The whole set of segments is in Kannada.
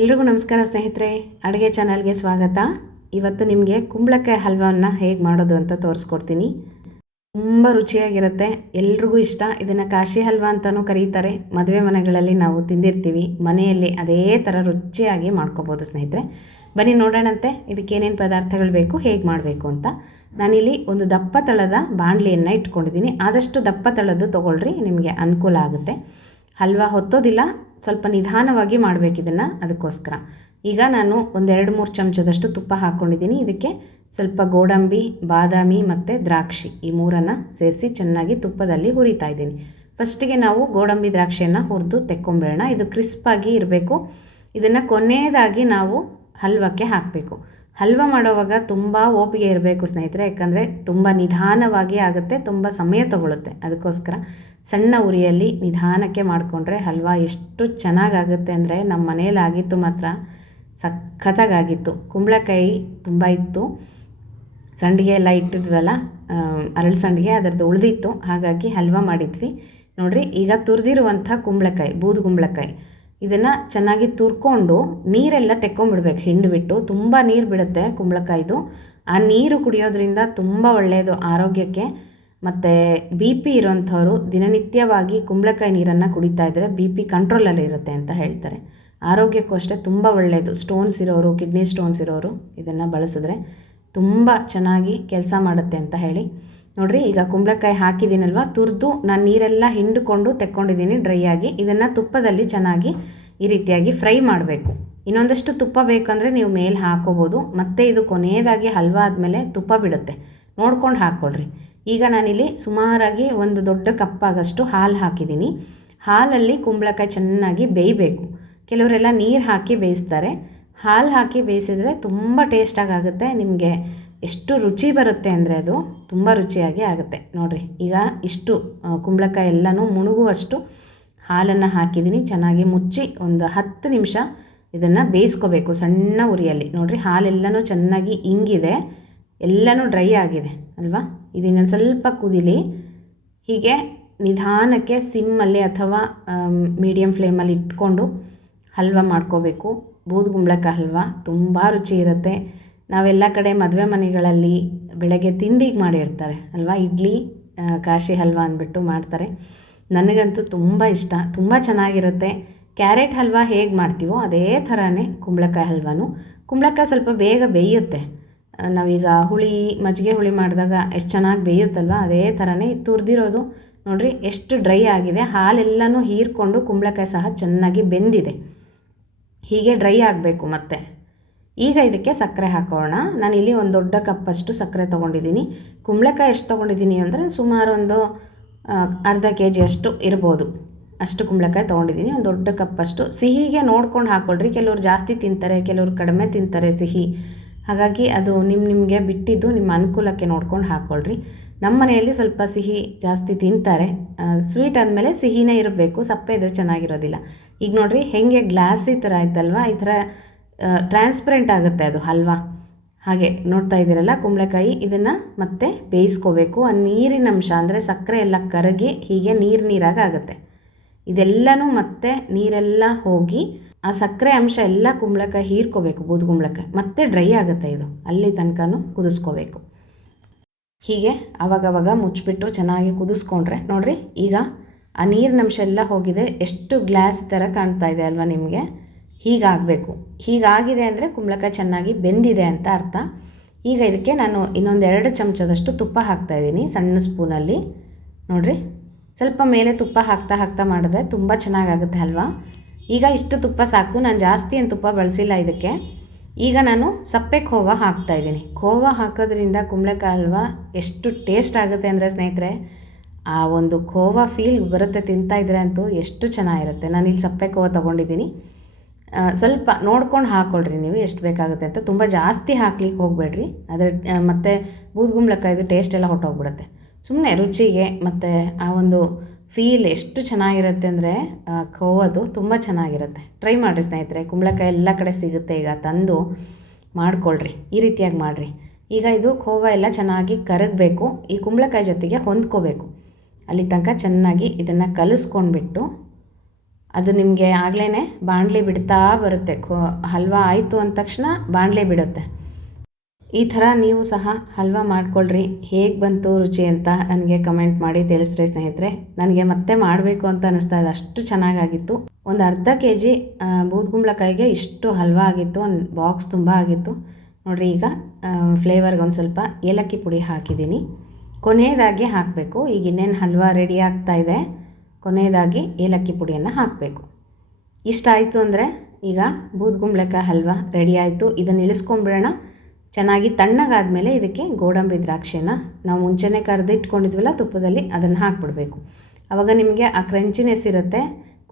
ಎಲ್ರಿಗೂ ನಮಸ್ಕಾರ ಸ್ನೇಹಿತರೆ, ಅಡುಗೆ ಚಾನಲ್ಗೆ ಸ್ವಾಗತ. ಇವತ್ತು ನಿಮಗೆ ಕುಂಬಳಕಾಯಿ ಹಲ್ವಾವನ್ನು ಹೇಗೆ ಮಾಡೋದು ಅಂತ ತೋರಿಸ್ಕೊಡ್ತೀನಿ. ತುಂಬ ರುಚಿಯಾಗಿರುತ್ತೆ, ಎಲ್ರಿಗೂ ಇಷ್ಟ. ಇದನ್ನು ಕಾಶಿ ಹಲ್ವಾ ಅಂತಲೂ ಕರೀತಾರೆ. ಮದುವೆ ಮನೆಗಳಲ್ಲಿ ನಾವು ತಿಂದಿರ್ತೀವಿ, ಮನೆಯಲ್ಲಿ ಅದೇ ಥರ ರುಚಿಯಾಗಿ ಮಾಡ್ಕೋಬೋದು ಸ್ನೇಹಿತರೆ. ಬನ್ನಿ ನೋಡೋಣಂತೆ ಇದಕ್ಕೇನೇನು ಪದಾರ್ಥಗಳು ಬೇಕು, ಹೇಗೆ ಮಾಡಬೇಕು ಅಂತ. ನಾನಿಲ್ಲಿ ಒಂದು ದಪ್ಪ ತಳದ ಬಾಣಲಿಯನ್ನು ಇಟ್ಕೊಂಡಿದ್ದೀನಿ. ಆದಷ್ಟು ದಪ್ಪ ತಳದ್ದು ತೊಗೊಳ್ರಿ, ನಿಮಗೆ ಅನುಕೂಲ ಆಗುತ್ತೆ. ಹಲ್ವಾ ಹೊತ್ತೋದಿಲ್ಲ, ಸ್ವಲ್ಪ ನಿಧಾನವಾಗಿ ಮಾಡಬೇಕಿದನ್ನು, ಅದಕ್ಕೋಸ್ಕರ. ಈಗ ನಾನು ಒಂದು 2-3 ಚಮಚದಷ್ಟು ತುಪ್ಪ ಹಾಕ್ಕೊಂಡಿದ್ದೀನಿ. ಇದಕ್ಕೆ ಸ್ವಲ್ಪ ಗೋಡಂಬಿ, ಬಾದಾಮಿ ಮತ್ತು ದ್ರಾಕ್ಷಿ ಈ ಮೂರನ್ನು ಸೇರಿಸಿ ಚೆನ್ನಾಗಿ ತುಪ್ಪದಲ್ಲಿ ಹುರಿತಾ ಇದ್ದೀನಿ. ಫಸ್ಟಿಗೆ ನಾವು ಗೋಡಂಬಿ ದ್ರಾಕ್ಷಿಯನ್ನು ಹುರಿದು ತೆಕ್ಕೊಂಬೇಡೋಣ. ಇದು ಕ್ರಿಸ್ಪಾಗಿ ಇರಬೇಕು. ಇದನ್ನು ಕೊನೆಯದಾಗಿ ನಾವು ಹಲ್ವಕ್ಕೆ ಹಾಕಬೇಕು. ಹಲ್ವ ಮಾಡೋವಾಗ ತುಂಬ ಓಪಿಗೆ ಇರಬೇಕು ಸ್ನೇಹಿತರೆ, ಯಾಕಂದರೆ ತುಂಬ ನಿಧಾನವಾಗಿ ಆಗುತ್ತೆ, ತುಂಬ ಸಮಯ ತಗೊಳ್ಳುತ್ತೆ. ಅದಕ್ಕೋಸ್ಕರ ಸಣ್ಣ ಉರಿಯಲ್ಲಿ ನಿಧಾನಕ್ಕೆ ಮಾಡಿಕೊಂಡ್ರೆ ಹಲ್ವಾ ಎಷ್ಟು ಚೆನ್ನಾಗಾಗುತ್ತೆ ಅಂದರೆ, ನಮ್ಮ ಮನೇಲಿ ಆಗಿತ್ತು ಮಾತ್ರ ಸಖತ್ತಾಗಿತ್ತು. ಕುಂಬಳಕಾಯಿ ತುಂಬ ಇತ್ತು, ಸಂಡಿಗೆ ಎಲ್ಲ ಇಟ್ಟಿದ್ವಲ್ಲ, ಅರಳು ಸಂಡಿಗೆ ಅದರದ್ದು ಉಳಿದಿತ್ತು, ಹಾಗಾಗಿ ಹಲ್ವಾ ಮಾಡಿದ್ವಿ. ನೋಡಿರಿ, ಈಗ ತುರಿದಿರುವಂಥ ಕುಂಬಳಕಾಯಿ, ಬೂದು ಕುಂಬಳಕಾಯಿ, ಇದನ್ನು ಚೆನ್ನಾಗಿ ತುರ್ಕೊಂಡು ನೀರೆಲ್ಲ ತೆಕ್ಕೊಂಬಿಡ್ಬೇಕು, ಹಿಂಡಿಬಿಟ್ಟು. ತುಂಬ ನೀರು ಬಿಡುತ್ತೆ ಕುಂಬಳಕಾಯಿದು. ಆ ನೀರು ಕುಡಿಯೋದ್ರಿಂದ ತುಂಬ ಒಳ್ಳೆಯದು ಆರೋಗ್ಯಕ್ಕೆ. ಮತ್ತು ಬಿ ಪಿ ಇರೋಂಥವ್ರು ದಿನನಿತ್ಯವಾಗಿ ಕುಂಬಳಕಾಯಿ ನೀರನ್ನು ಕುಡಿತಾ ಇದ್ದರೆ ಬಿ ಪಿ ಕಂಟ್ರೋಲಲ್ಲಿ ಇರುತ್ತೆ ಅಂತ ಹೇಳ್ತಾರೆ. ಆರೋಗ್ಯಕ್ಕೂ ಅಷ್ಟೇ ತುಂಬ ಒಳ್ಳೆಯದು. ಸ್ಟೋನ್ಸ್ ಇರೋರು, ಕಿಡ್ನಿ ಸ್ಟೋನ್ಸ್ ಇರೋರು ಇದನ್ನು ಬಳಸಿದ್ರೆ ತುಂಬ ಚೆನ್ನಾಗಿ ಕೆಲಸ ಮಾಡುತ್ತೆ ಅಂತ ಹೇಳಿ. ನೋಡಿರಿ, ಈಗ ಕುಂಬಳಕಾಯಿ ಹಾಕಿದ್ದೀನಲ್ವ, ತುರಿದು ನಾನು ನೀರೆಲ್ಲ ಹಿಂಡಿಕೊಂಡು ತೆಕ್ಕೊಂಡಿದ್ದೀನಿ ಡ್ರೈ ಆಗಿ. ಇದನ್ನು ತುಪ್ಪದಲ್ಲಿ ಚೆನ್ನಾಗಿ ಈ ರೀತಿಯಾಗಿ ಫ್ರೈ ಮಾಡಬೇಕು. ಇನ್ನೊಂದಷ್ಟು ತುಪ್ಪ ಬೇಕಂದರೆ ನೀವು ಮೇಲೆ ಹಾಕೋಬೋದು. ಮತ್ತು ಇದು ಕೊನೆಯದಾಗಿ ಹಲ್ವಾ ಆದಮೇಲೆ ತುಪ್ಪ ಬಿಡುತ್ತೆ, ನೋಡ್ಕೊಂಡು ಹಾಕ್ಕೊಳ್ರಿ. ಈಗ ನಾನಿಲ್ಲಿ ಸುಮಾರಾಗಿ ಒಂದು ದೊಡ್ಡ ಕಪ್ಪಾಗಷ್ಟು ಹಾಲು ಹಾಕಿದ್ದೀನಿ. ಹಾಲಲ್ಲಿ ಕುಂಬಳಕಾಯಿ ಚೆನ್ನಾಗಿ ಬೇಯಬೇಕು. ಕೆಲವರೆಲ್ಲ ನೀರು ಹಾಕಿ ಬೇಯಿಸ್ತಾರೆ. ಹಾಲು ಹಾಕಿ ಬೇಯಿಸಿದರೆ ತುಂಬ ಟೇಸ್ಟಾಗಿ ಆಗುತ್ತೆ. ನಿಮಗೆ ಎಷ್ಟು ರುಚಿ ಬರುತ್ತೆ ಅಂದರೆ ಅದು ತುಂಬ ರುಚಿಯಾಗಿ ಆಗುತ್ತೆ. ನೋಡಿರಿ, ಈಗ ಇಷ್ಟು ಕುಂಬಳಕಾಯಿ ಎಲ್ಲನೂ ಮುಳುಗುವಷ್ಟು ಹಾಲನ್ನು ಹಾಕಿದ್ದೀನಿ. ಚೆನ್ನಾಗಿ ಮುಚ್ಚಿ ಒಂದು 10 ನಿಮಿಷ ಇದನ್ನು ಬೇಯಿಸ್ಕೋಬೇಕು ಸಣ್ಣ ಉರಿಯಲ್ಲಿ. ನೋಡಿರಿ, ಹಾಲೆಲ್ಲನೂ ಚೆನ್ನಾಗಿ ಇಂಗಿದೆ, ಎಲ್ಲನೂ ಡ್ರೈ ಆಗಿದೆ ಅಲ್ವಾ. ಇದನ್ನು ಸ್ವಲ್ಪ ಕುದಿಲಿ. ಹೀಗೆ ನಿಧಾನಕ್ಕೆ ಸಿಮ್ಮಲ್ಲಿ ಅಥವಾ ಮೀಡಿಯಮ್ ಫ್ಲೇಮಲ್ಲಿ ಇಟ್ಕೊಂಡು ಹಲ್ವಾ ಮಾಡ್ಕೋಬೇಕು. ಬೂದು ಕುಂಬಳಕಾಯಿ ಹಲ್ವಾ ತುಂಬ ರುಚಿ ಇರುತ್ತೆ. ನಾವೆಲ್ಲ ಕಡೆ ಮದುವೆ ಮನೆಗಳಲ್ಲಿ ಬೆಳಗ್ಗೆ ತಿಂಡಿಗೆ ಮಾಡಿರ್ತಾರೆ ಅಲ್ವಾ, ಇಡ್ಲಿ ಕಾಶಿ ಹಲ್ವಾ ಅಂದ್ಬಿಟ್ಟು ಮಾಡ್ತಾರೆ. ನನಗಂತೂ ತುಂಬ ಇಷ್ಟ, ತುಂಬ ಚೆನ್ನಾಗಿರುತ್ತೆ. ಕ್ಯಾರೆಟ್ ಹಲ್ವಾ ಹೇಗೆ ಮಾಡ್ತೀವೋ ಅದೇ ಥರನೇ ಕುಂಬಳಕಾಯಿ ಹಲ್ವಾನು. ಕುಂಬಳಕಾಯಿ ಸ್ವಲ್ಪ ಬೇಗ ಬೇಯುತ್ತೆ. ನಾವೀಗ ಮಜ್ಜಿಗೆ ಹುಳಿ ಮಾಡಿದಾಗ ಎಷ್ಟು ಚೆನ್ನಾಗಿ ಬೇಯುತ್ತಲ್ವ, ಅದೇ ಥರನೇ ತುರಿದಿರೋದು. ನೋಡಿರಿ, ಎಷ್ಟು ಡ್ರೈ ಆಗಿದೆ. ಹಾಲೆಲ್ಲನೂ ಹೀರ್ಕೊಂಡು ಕುಂಬಳಕಾಯಿ ಸಹ ಚೆನ್ನಾಗಿ ಬೆಂದಿದೆ. ಹೀಗೆ ಡ್ರೈ ಆಗಬೇಕು. ಮತ್ತು ಈಗ ಇದಕ್ಕೆ ಸಕ್ಕರೆ ಹಾಕೋಣ. ನಾನಿಲ್ಲಿ ಒಂದು ದೊಡ್ಡ ಕಪ್ಪಷ್ಟು ಸಕ್ಕರೆ ತೊಗೊಂಡಿದ್ದೀನಿ. ಕುಂಬಳಕಾಯಿ ಎಷ್ಟು ತೊಗೊಂಡಿದ್ದೀನಿ ಅಂದರೆ ಸುಮಾರು ಒಂದು ಅರ್ಧ kg ಅಷ್ಟು ಇರ್ಬೋದು. ಅಷ್ಟು ಕುಂಬಳಕಾಯಿ ತೊಗೊಂಡಿದ್ದೀನಿ. ಒಂದು ದೊಡ್ಡ ಕಪ್ಪಷ್ಟು. ಸಿಹಿಗೆ ನೋಡ್ಕೊಂಡು ಹಾಕ್ಕೊಳ್ರಿ. ಕೆಲವ್ರು ಜಾಸ್ತಿ ತಿಂತಾರೆ, ಕೆಲವ್ರು ಕಡಿಮೆ ತಿಂತಾರೆ ಸಿಹಿ. ಹಾಗಾಗಿ ಅದು ನಿಮಗೆ ಬಿಟ್ಟಿದ್ದು, ನಿಮ್ಮ ಅನುಕೂಲಕ್ಕೆ ನೋಡ್ಕೊಂಡು ಹಾಕ್ಕೊಳ್ರಿ. ನಮ್ಮ ಮನೆಯಲ್ಲಿ ಸ್ವಲ್ಪ ಸಿಹಿ ಜಾಸ್ತಿ ತಿಂತಾರೆ. ಸ್ವೀಟ್ ಆದಮೇಲೆ ಸಿಹಿನೇ ಇರಬೇಕು, ಸಪ್ಪೆ ಇದ್ದರೆ ಚೆನ್ನಾಗಿರೋದಿಲ್ಲ. ಈಗ ನೋಡಿರಿ, ಹೇಗೆ ಗ್ಲಾಸಿ ಥರ ಆಯ್ತಲ್ವ, ಈ ಥರ ಟ್ರಾನ್ಸ್ಪರೆಂಟ್ ಆಗುತ್ತೆ ಅದು ಹಲ್ವಾ. ಹಾಗೆ ನೋಡ್ತಾ ಇದ್ದೀರಲ್ಲ ಕುಂಬಳಕಾಯಿ, ಇದನ್ನು ಮತ್ತೆ ಬೇಯಿಸ್ಕೋಬೇಕು. ಆ ನೀರಿನ ಅಂಶ ಅಂದರೆ ಸಕ್ಕರೆ ಎಲ್ಲ ಕರಗಿ ಹೀಗೆ ನೀರಾಗಿ ಆಗುತ್ತೆ. ಇದೆಲ್ಲನೂ ಮತ್ತೆ ನೀರೆಲ್ಲ ಹೋಗಿ ಆ ಸಕ್ಕರೆ ಅಂಶ ಎಲ್ಲ ಕುಂಬಳಕಾಯಿ ಹೀರ್ಕೋಬೇಕು. ಬೂದು ಕುಂಬಳಕಾಯಿ ಮತ್ತೆ ಡ್ರೈ ಆಗುತ್ತೆ. ಇದು ಅಲ್ಲಿ ತನಕನೂ ಕುದಿಸ್ಕೋಬೇಕು. ಹೀಗೆ ಆವಾಗವಾಗ ಮುಚ್ಚಿಬಿಟ್ಟು ಚೆನ್ನಾಗಿ ಕುದಿಸ್ಕೊಂಡ್ರೆ ನೋಡಿರಿ, ಈಗ ಆ ನೀರಿನ ಅಂಶ ಎಲ್ಲ ಹೋಗಿದೆ. ಎಷ್ಟು ಗ್ಲಾಸ್ ಥರ ಕಾಣ್ತಾ ಇದೆ ಅಲ್ವಾ ನಿಮಗೆ. ಹೀಗಾಗಬೇಕು. ಹೀಗಾಗಿದೆ ಅಂದರೆ ಕುಂಬಳಕಾಯಿ ಚೆನ್ನಾಗಿ ಬೆಂದಿದೆ ಅಂತ ಅರ್ಥ. ಈಗ ಇದಕ್ಕೆ ನಾನು ಇನ್ನೊಂದು 2 ಚಮಚದಷ್ಟು ತುಪ್ಪ ಹಾಕ್ತಾಯಿದ್ದೀನಿ, ಸಣ್ಣ ಸ್ಪೂನಲ್ಲಿ. ನೋಡಿರಿ, ಸ್ವಲ್ಪ ಮೇಲೆ ತುಪ್ಪ ಹಾಕ್ತಾ ಮಾಡಿದ್ರೆ ತುಂಬ ಚೆನ್ನಾಗಾಗುತ್ತೆ ಅಲ್ವಾ. ಈಗ ಇಷ್ಟು ತುಪ್ಪ ಸಾಕು, ನಾನು ಜಾಸ್ತಿ ಏನು ತುಪ್ಪ ಬಳಸಿಲ್ಲ ಇದಕ್ಕೆ. ಈಗ ನಾನು ಸಪ್ಪೆ ಖೋವಾ ಹಾಕ್ತಾಯಿದ್ದೀನಿ. ಖೋವಾ ಹಾಕೋದ್ರಿಂದ ಕುಂಬಳಕಾಯಿ ಹಲ್ವಾ ಎಷ್ಟು ಟೇಸ್ಟ್ ಆಗುತ್ತೆ ಅಂದರೆ ಸ್ನೇಹಿತರೆ, ಆ ಒಂದು ಖೋವಾ ಫೀಲ್ ಬರುತ್ತೆ. ತಿಂತಾಯಿದ್ರೆ ಅಂತೂ ಎಷ್ಟು ಚೆನ್ನಾಗಿರುತ್ತೆ. ನಾನಿಲ್ಲಿ ಸಪ್ಪೆ ಖೋವಾ ತೊಗೊಂಡಿದ್ದೀನಿ. ಸ್ವಲ್ಪ ನೋಡ್ಕೊಂಡು ಹಾಕ್ಕೊಳ್ರಿ ನೀವು ಎಷ್ಟು ಬೇಕಾಗುತ್ತೆ ಅಂತ. ತುಂಬ ಜಾಸ್ತಿ ಹಾಕ್ಲಿಕ್ಕೆ ಹೋಗಬೇಡ್ರಿ, ಅದ್ರ ಮತ್ತು ಬೂದು ಕುಂಬಳಕಾಯಿದು ಟೇಸ್ಟ್ ಎಲ್ಲ ಹೊಟ್ಟೋಗ್ಬಿಡುತ್ತೆ. ಸುಮ್ಮನೆ ರುಚಿಗೆ ಮತ್ತು ಆ ಒಂದು ಫೀಲ್ ಎಷ್ಟು ಚೆನ್ನಾಗಿರುತ್ತೆ ಅಂದರೆ ಖೋವಾದು ತುಂಬ ಚೆನ್ನಾಗಿರುತ್ತೆ. ಟ್ರೈ ಮಾಡಿರಿ ಸ್ನೇಹಿತರೆ. ಕುಂಬಳಕಾಯಿ ಎಲ್ಲ ಕಡೆ ಸಿಗುತ್ತೆ, ಈಗ ತಂದು ಮಾಡಿಕೊಳ್ರಿ. ಈ ರೀತಿಯಾಗಿ ಮಾಡಿರಿ. ಈಗ ಇದು ಖೋವಾ ಎಲ್ಲ ಚೆನ್ನಾಗಿ ಕರಗಬೇಕು, ಈ ಕುಂಬಳಕಾಯಿ ಜೊತೆಗೆ ಹೊಂದ್ಕೋಬೇಕು. ಅಲ್ಲಿ ತನಕ ಚೆನ್ನಾಗಿ ಇದನ್ನು ಕಲಿಸ್ಕೊಂಡ್ಬಿಟ್ಟು ಅದು ನಿಮಗೆ ಆಗಲೇ ಬಾಣಲೆ ಬಿಡ್ತಾ ಬರುತ್ತೆ. ಹಲ್ವಾ ಆಯಿತು ಅಂದ ತಕ್ಷಣ ಬಾಣಲೆ ಬಿಡುತ್ತೆ. ಈ ಥರ ನೀವು ಸಹ ಹಲ್ವಾ ಮಾಡ್ಕೊಳ್ರಿ. ಹೇಗೆ ಬಂತು ರುಚಿ ಅಂತ ನನಗೆ ಕಮೆಂಟ್ ಮಾಡಿ ತಿಳಿಸ್ರಿ ಸ್ನೇಹಿತರೆ. ನನಗೆ ಮತ್ತೆ ಮಾಡಬೇಕು ಅಂತ ಅನ್ನಿಸ್ತಾ ಇದೆ, ಅಷ್ಟು ಚೆನ್ನಾಗಾಗಿತ್ತು. ಒಂದು ಅರ್ಧ kg ಬೂದ್ಗುಂಬಳಕಾಯಿಗೆ ಇಷ್ಟು ಹಲ್ವಾ ಆಗಿತ್ತು. ಒಂದು ಬಾಕ್ಸ್ ತುಂಬ ಆಗಿತ್ತು ನೋಡಿರಿ. ಈಗ ಫ್ಲೇವರ್ಗೆ ಒಂದು ಸ್ವಲ್ಪ ಏಲಕ್ಕಿ ಪುಡಿ ಹಾಕಿದ್ದೀನಿ. ಕೊನೆಯದಾಗಿ ಹಾಕಬೇಕು. ಈಗ ಇನ್ನೇನು ಹಲ್ವಾ ರೆಡಿ ಆಗ್ತಾ ಇದೆ, ಕೊನೆಯದಾಗಿ ಏಲಕ್ಕಿ ಪುಡಿಯನ್ನು ಹಾಕಬೇಕು. ಇಷ್ಟ ಆಯಿತು ಅಂದರೆ ಈಗ ಬೂದ್ಗುಂಬಳಕಾಯಿ ಹಲ್ವಾ ರೆಡಿ ಆಯಿತು. ಇದನ್ನು ಇಳಿಸ್ಕೊಂಬಿಡೋಣ. ಚೆನ್ನಾಗಿ ತಣ್ಣಗಾದಮೇಲೆ ಇದಕ್ಕೆ ಗೋಡಂಬಿ ದ್ರಾಕ್ಷಿನ ನಾವು ಮುಂಚೆನೇ ಕರೆದಿಟ್ಕೊಂಡಿದ್ವಲ್ಲ ತುಪ್ಪದಲ್ಲಿ, ಅದನ್ನು ಹಾಕ್ಬಿಡಬೇಕು. ಆವಾಗ ನಿಮಗೆ ಆ ಕ್ರಂಚಿನೆಸ್ ಇರುತ್ತೆ,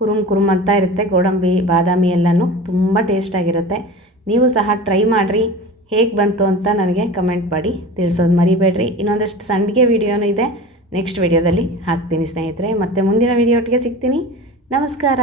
ಕುರುಮ್ ಅಂತ ಇರುತ್ತೆ. ಗೋಡಂಬಿ ಬಾದಾಮಿ ಎಲ್ಲನೂ ತುಂಬ ಟೇಸ್ಟಾಗಿರುತ್ತೆ. ನೀವು ಸಹ ಟ್ರೈ ಮಾಡಿರಿ. ಹೇಗೆ ಬಂತು ಅಂತ ನನಗೆ ಕಮೆಂಟ್ ಮಾಡಿ ತಿಳಿಸೋದು ಮರಿಬೇಡ್ರಿ. ಇನ್ನೊಂದಷ್ಟು ಸಂಡಿಗೆ ವಿಡಿಯೋನೂ ಇದೆ, ನೆಕ್ಸ್ಟ್ ವಿಡಿಯೋದಲ್ಲಿ ಹಾಕ್ತೀನಿ ಸ್ನೇಹಿತರೆ. ಮತ್ತು ಮುಂದಿನ ವಿಡಿಯೋ ಒಟ್ಟಿಗೆ ಸಿಗ್ತೀನಿ. ನಮಸ್ಕಾರ.